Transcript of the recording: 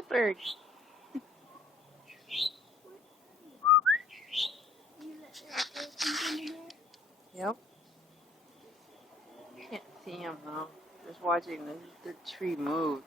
the bird. Yep. Can't see him though. Just watching the tree move.